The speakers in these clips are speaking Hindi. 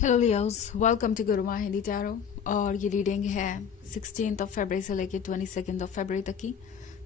Hello Leos, welcome to Guruma Hindi tarot. और ये रीडिंग है 16 फरवरी से लेकर 22 फरवरी तक की।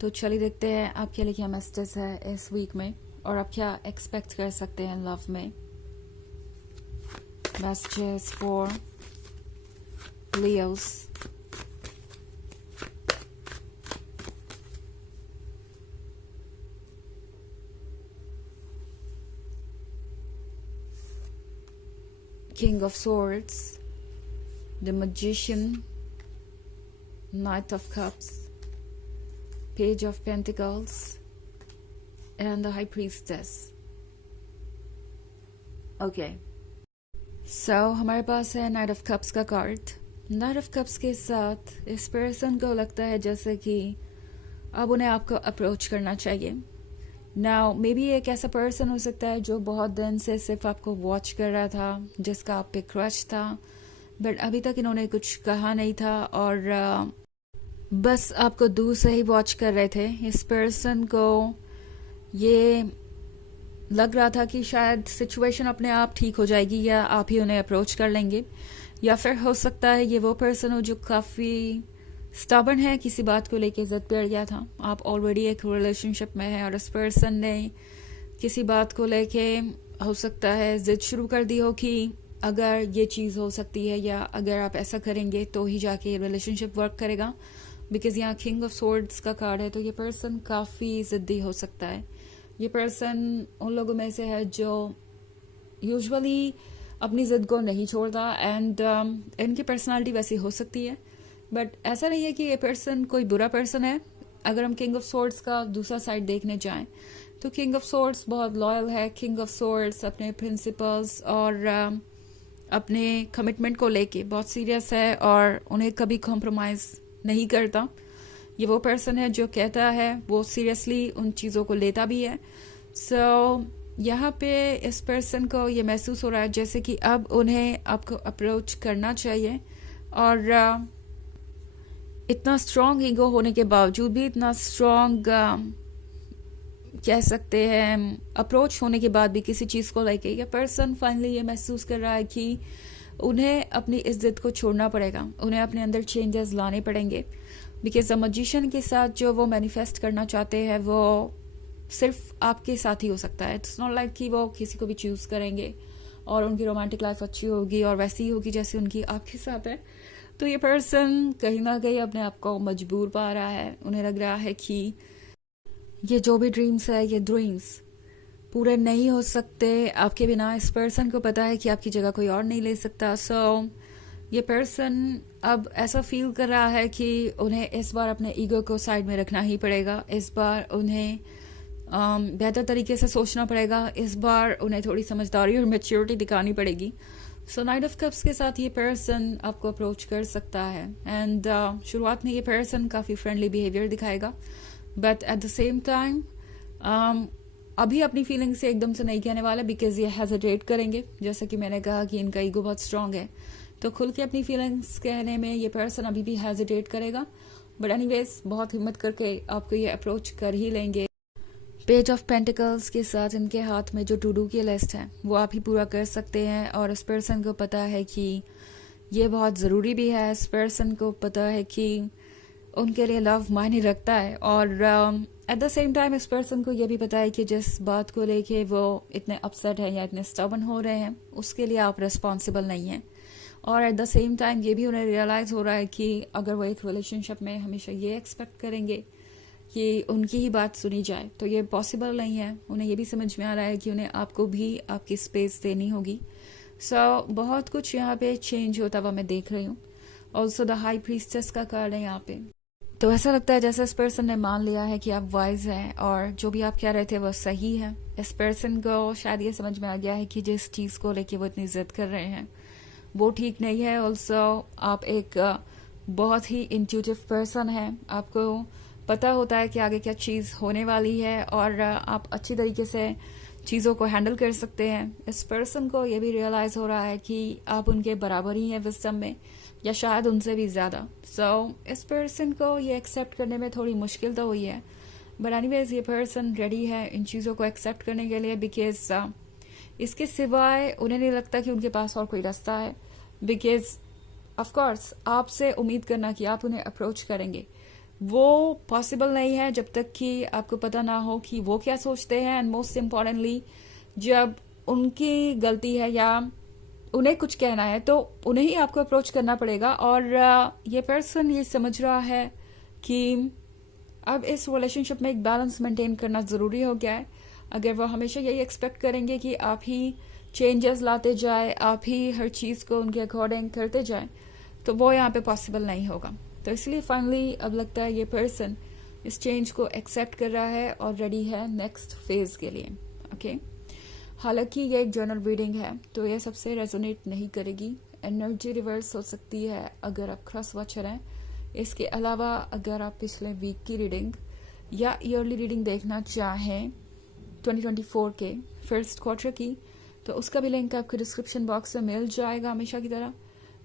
तो चलिए देखते हैं आपके लिए क्या मैसेजेस है इस वीक में और आप क्या एक्सपेक्ट कर सकते हैं लव में। Messages for Leos. King of Swords, the Magician, Knight of Cups, Page of Pentacles, and the High Priestess. Okay. So हमारे पास है Knight of Cups का कार्ड। Knight of Cups के साथ इस पर्सन को लगता है जैसे कि अब उन्हें आपको अप्रोच करना चाहिए। नाउ मे बी एक ऐसा पर्सन हो सकता है जो बहुत दिन से सिर्फ आपको वॉच कर रहा था, जिसका आप पे क्रश था, बट अभी तक इन्होंने कुछ कहा नहीं था और बस आपको दूर से ही वॉच कर रहे थे। इस पर्सन को ये लग रहा था कि शायद सिचुएशन अपने आप ठीक हो जाएगी या आप ही उन्हें अप्रोच कर लेंगे, या फिर हो सकता है ये वो पर्सन हो जो काफ़ी स्टबर्न है, किसी बात को लेके जिद पे अड़ गया था। आप ऑलरेडी एक रिलेशनशिप में है और इस पर्सन ने किसी बात को लेके हो सकता है जिद शुरू कर दी हो कि अगर ये चीज़ हो सकती है या अगर आप ऐसा करेंगे तो ही जाके रिलेशनशिप वर्क करेगा। बिकॉज यहाँ किंग ऑफ सोर्ड्स का कार्ड है, तो ये पर्सन काफ़ी ज़िद्दी हो सकता है। ये पर्सन उन लोगों में से है जो यूजुअली अपनी ज़िद को नहीं छोड़ता एंड इनकी पर्सनालिटी वैसी हो सकती है, बट ऐसा नहीं है कि ये पर्सन कोई बुरा पर्सन है। अगर हम किंग ऑफ सोर्ड्स का दूसरा साइड देखने जाएं तो किंग ऑफ सोर्ड्स बहुत लॉयल है। किंग ऑफ सोर्ड्स अपने प्रिंसिपल्स और अपने कमिटमेंट को लेके बहुत सीरियस है और उन्हें कभी कॉम्प्रोमाइज़ नहीं करता। ये वो पर्सन है जो कहता है वो सीरियसली उन चीज़ों को लेता भी है। सो यहाँ पे इस पर्सन को ये महसूस हो रहा है जैसे कि अब उन्हें आपको अप्रोच करना चाहिए और इतना स्ट्रॉन्ग ईगो होने के बावजूद भी, इतना स्ट्रॉन्ग कह सकते हैं अप्रोच होने के बाद भी किसी चीज़ को लेके ये पर्सन फाइनली ये महसूस कर रहा है कि उन्हें अपनी इज्जत को छोड़ना पड़ेगा, उन्हें अपने अंदर चेंजेस लाने पड़ेंगे। बिकॉज द मैजिशियन के साथ जो वो मैनिफेस्ट करना चाहते हैं वो सिर्फ आपके साथ ही हो सकता है। इट्स नॉट लाइक कि वो किसी को भी चूज़ करेंगे और उनकी रोमांटिक लाइफ अच्छी होगी और वैसी ही होगी जैसे उनकी आपके साथ है। तो ये पर्सन कहीं ना कहीं अपने आप को मजबूर पा रहा है। उन्हें लग रहा है कि ये जो भी ड्रीम्स है ये ड्रीम्स पूरे नहीं हो सकते आपके बिना। इस पर्सन को पता है कि आपकी जगह कोई और नहीं ले सकता। सो ये पर्सन अब ऐसा फील कर रहा है कि उन्हें इस बार अपने ईगो को साइड में रखना ही पड़ेगा। इस बार उन्हें बेहतर तरीके से सोचना पड़ेगा। इस बार उन्हें थोड़ी समझदारी और मैच्योरिटी दिखानी पड़ेगी। सो नाइट ऑफ कप्स के साथ ये पर्सन आपको अप्रोच कर सकता है एंड शुरुआत में ये पर्सन काफ़ी फ्रेंडली बिहेवियर दिखाएगा, but at the same time अभी अपनी फीलिंग्स से एकदम से नहीं कहने वाला, बिकॉज ये हेजिटेट करेंगे। जैसे कि मैंने कहा कि इनका ईगो बहुत स्ट्रांग है, तो खुल के अपनी फीलिंग्स कहने में ये पर्सन अभी भी हेजिटेट करेगा, बट एनीवेज बहुत हिम्मत करके आपको ये अप्रोच कर ही लेंगे। पेज ऑफ पेंटिकल्स के साथ इनके हाथ में जो टू डू की लिस्ट है वो आप ही पूरा कर सकते हैं और इस पर्सन को पता है कि ये बहुत ज़रूरी भी है। इस पर्सन को पता है कि उनके लिए लव मायने रखता है और एट द सेम टाइम इस पर्सन को ये भी पता है कि जिस बात को लेके वो इतने अपसेट हैं या इतने स्टबर्न हो रहे हैं उसके लिए आप रिस्पॉन्सिबल नहीं हैं। और एट द सेम टाइम ये भी उन्हें रियलाइज़ हो रहा है कि अगर वो एक रिलेशनशिप में हमेशा ये एक्सपेक्ट करेंगे कि उनकी ही बात सुनी जाए तो ये पॉसिबल नहीं है। उन्हें ये भी समझ में आ रहा है कि उन्हें आपको भी आपकी स्पेस देनी होगी। सो बहुत कुछ यहाँ पे चेंज होता हुआ मैं देख रही हूँ। ऑल्सो द हाई प्रीस्टेस का कार्ड है यहाँ पे, तो ऐसा लगता है जैसे इस पर्सन ने मान लिया है कि आप वाइज हैं और जो भी आप कह रहे थे वो सही है। इस पर्सन को शायद ये समझ में आ गया है कि जिस चीज़ को लेके वो इतनी जिद कर रहे हैं वो ठीक नहीं है। ऑल्सो आप एक बहुत ही इंट्यूटिव पर्सन है, आपको पता होता है कि आगे क्या चीज़ होने वाली है और आप अच्छी तरीके से चीज़ों को हैंडल कर सकते हैं। इस पर्सन को ये भी रियलाइज़ हो रहा है कि आप उनके बराबर ही हैं विजडम में या शायद उनसे भी ज़्यादा। सो इस पर्सन को ये एक्सेप्ट करने में थोड़ी मुश्किल तो हुई है, बट एनीवेज ये पर्सन रेडी है इन चीज़ों को एक्सेप्ट करने के लिए, बिकॉज इसके सिवाय उन्हें नहीं लगता कि उनके पास और कोई रास्ता है, बिकॉज ऑफ कोर्स आपसे उम्मीद करना कि आप उन्हें अप्रोच करेंगे वो पॉसिबल नहीं है जब तक कि आपको पता ना हो कि वो क्या सोचते हैं, एंड मोस्ट इम्पॉर्टेंटली जब उनकी गलती है या उन्हें कुछ कहना है तो उन्हें ही आपको अप्रोच करना पड़ेगा। और ये पर्सन ये समझ रहा है कि अब इस रिलेशनशिप में एक बैलेंस मेंटेन करना ज़रूरी हो गया है। अगर वो हमेशा यही एक्सपेक्ट करेंगे कि आप ही चेंजेस लाते जाए, आप ही हर चीज़ को उनके अकॉर्डिंग करते जाए, तो वो यहाँ पे पॉसिबल नहीं होगा। तो इसलिए फाइनली अब लगता है ये पर्सन इस चेंज को एक्सेप्ट कर रहा है और रेडी है नेक्स्ट फेज के लिए। ओके, हालांकि ये एक जनरल रीडिंग है तो ये सबसे रेजोनेट नहीं करेगी, एनर्जी रिवर्स हो सकती है अगर आप क्रॉस वॉचर हैं। इसके अलावा अगर आप पिछले वीक की रीडिंग या ईयरली रीडिंग देखना चाहें 2024 के फर्स्ट क्वार्टर की, तो उसका भी लिंक आपको डिस्क्रिप्शन बॉक्स में मिल जाएगा हमेशा की तरह।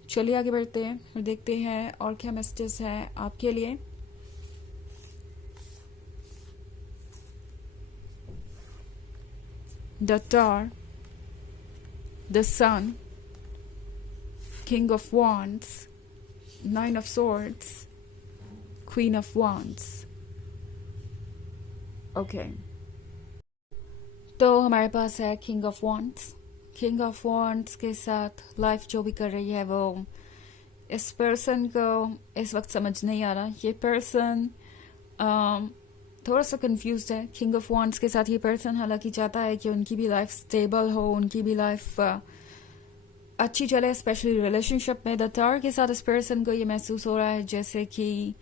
चलिए आगे बढ़ते हैं और देखते हैं और क्या मैसेजेस हैं आपके लिए। The tower, the sun, king of wands, 9 of swords, queen of wands. Okay, तो हमारे पास है king of wands. King of wands के साथ लाइफ जो भी कर रही है वो इस पर्सन को इस वक्त समझ नहीं आ रहा। ये पर्सन थोड़ा सा कंफ्यूज्ड है। किंग ऑफ वॉन्ड्स के साथ ये पर्सन हालांकि चाहता है कि उनकी भी लाइफ स्टेबल हो, उनकी भी लाइफ अच्छी चले, स्पेशली रिलेशनशिप में। द टावर के साथ इस पर्सन को ये महसूस हो रहा है जैसे कि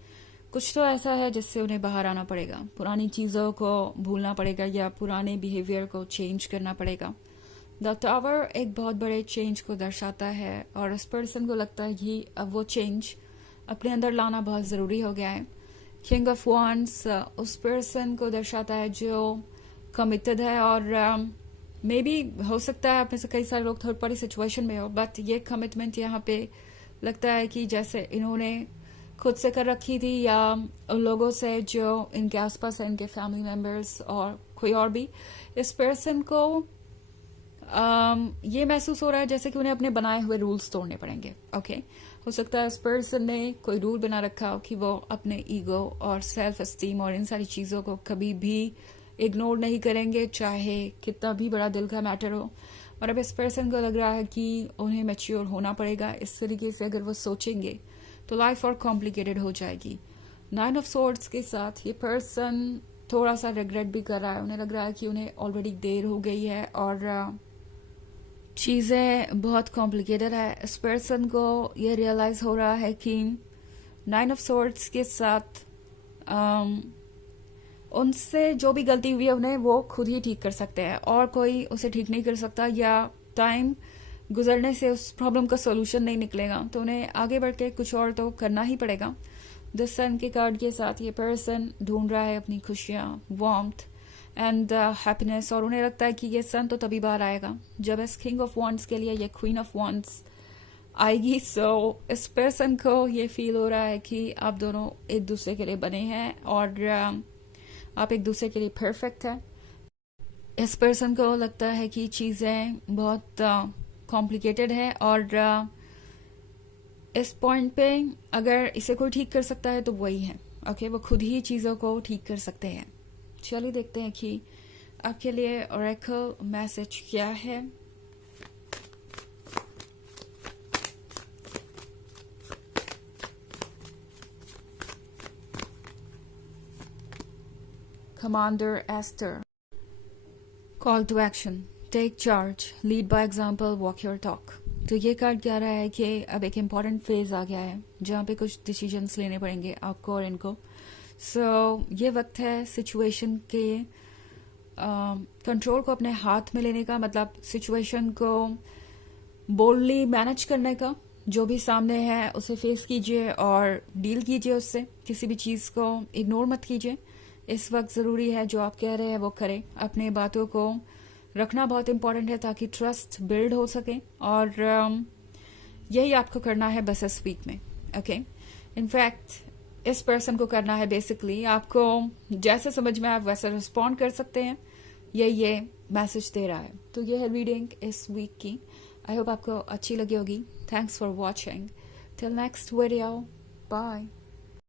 कुछ तो ऐसा है जिससे उन्हें बाहर आना पड़ेगा, पुरानी चीज़ों को भूलना पड़ेगा या पुराने बिहेवियर को चेंज करना पड़ेगा। द टावर एक बहुत बड़े चेंज को दर्शाता है और इस पर्सन को लगता है कि अब वो चेंज अपने अंदर लाना बहुत ज़रूरी हो गया है। किंग ऑफ वॉन्ड्स उस पर्सन को दर्शाता है जो कमिटेड है और मे बी हो सकता है आप में से कई सारे लोग थर्ड पार्टी सिचुएशन में हो, बट ये कमिटमेंट यहाँ पे लगता है कि जैसे इन्होंने खुद से कर रखी थी या उन लोगों से जो इनके आसपास है, इनके फैमिली मेंबर्स और कोई और भी। इस पर्सन को ये महसूस हो रहा है जैसे कि उन्हें अपने बनाए हुए रूल्स तोड़ने पड़ेंगे। ओके, हो सकता है इस पर्सन ने कोई रूल बना रखा हो कि वो अपने ईगो और सेल्फ एस्टीम और इन सारी चीज़ों को कभी भी इग्नोर नहीं करेंगे, चाहे कितना भी बड़ा दिल का मैटर हो। और अब इस पर्सन को लग रहा है कि उन्हें मैच्योर होना पड़ेगा। इस तरीके से अगर वो सोचेंगे तो लाइफ और कॉम्प्लिकेटेड हो जाएगी। 9 ऑफ स्वॉर्ड्स के साथ ये पर्सन थोड़ा सा रिग्रेट भी कर रहा है। उन्हें लग रहा है कि उन्हें ऑलरेडी देर हो गई है और चीज़ें बहुत कॉम्प्लिकेटेड है। इस पर्सन को ये रियलाइज़ हो रहा है कि 9 ऑफ स्वॉर्ड्स के साथ उनसे जो भी गलती हुई है उन्हें वो खुद ही ठीक कर सकते हैं और कोई उसे ठीक नहीं कर सकता, या टाइम गुजरने से उस प्रॉब्लम का सोल्यूशन नहीं निकलेगा, तो उन्हें आगे बढ़ के कुछ और तो करना ही पड़ेगा। द सन के कार्ड के साथ ये पर्सन ढूंढ रहा है अपनी खुशियाँ, वार्मथ एंड हैप्पीनेस, और उन्हें लगता है कि ये सन तो तभी बाहर आएगा जब इस किंग ऑफ वॉन्ड्स के लिए ये क्वीन ऑफ वॉन्ड्स आएगी। सो इस पर्सन को ये फील हो रहा है कि आप दोनों एक दूसरे के लिए बने हैं और आप एक दूसरे के लिए परफेक्ट है। इस पर्सन को लगता है कि चीज़ें बहुत कॉम्प्लिकेटेड है और इस पॉइंट पे अगर इसे कोई ठीक कर सकता है तो वही है। ओके, वो खुद ही चीज़ों को ठीक कर सकते हैं। चलिए देखते हैं कि आपके लिए ओरेकल मैसेज क्या है। Commander Ashtar, call to action, take charge, lead by example, walk your talk. तो ये कार्ड कह रहा है कि अब एक इम्पॉर्टेंट फेज आ गया है जहाँ पे कुछ डिसीजंस लेने पड़ेंगे आपको और इनको। सो ये वक्त है सिचुएशन के कंट्रोल को अपने हाथ में लेने का, मतलब सिचुएशन को बोल्डली मैनेज करने का। जो भी सामने है उसे फेस कीजिए और डील कीजिए उससे, किसी भी चीज़ को इग्नोर मत कीजिए। इस वक्त ज़रूरी है जो आप कह रहे हैं वो करें, अपने बातों को रखना बहुत इंपॉर्टेंट है ताकि ट्रस्ट बिल्ड हो सके, और यही आपको करना है बस इस वीक में। ओके, इनफैक्ट इस पर्सन को करना है बेसिकली, आपको जैसे समझ में आप वैसे रिस्पॉन्ड कर सकते हैं। ये मैसेज दे रहा है। तो ये है रीडिंग इस वीक की। आई होप आपको अच्छी लगी होगी। Thanks for watching. Till next video, bye.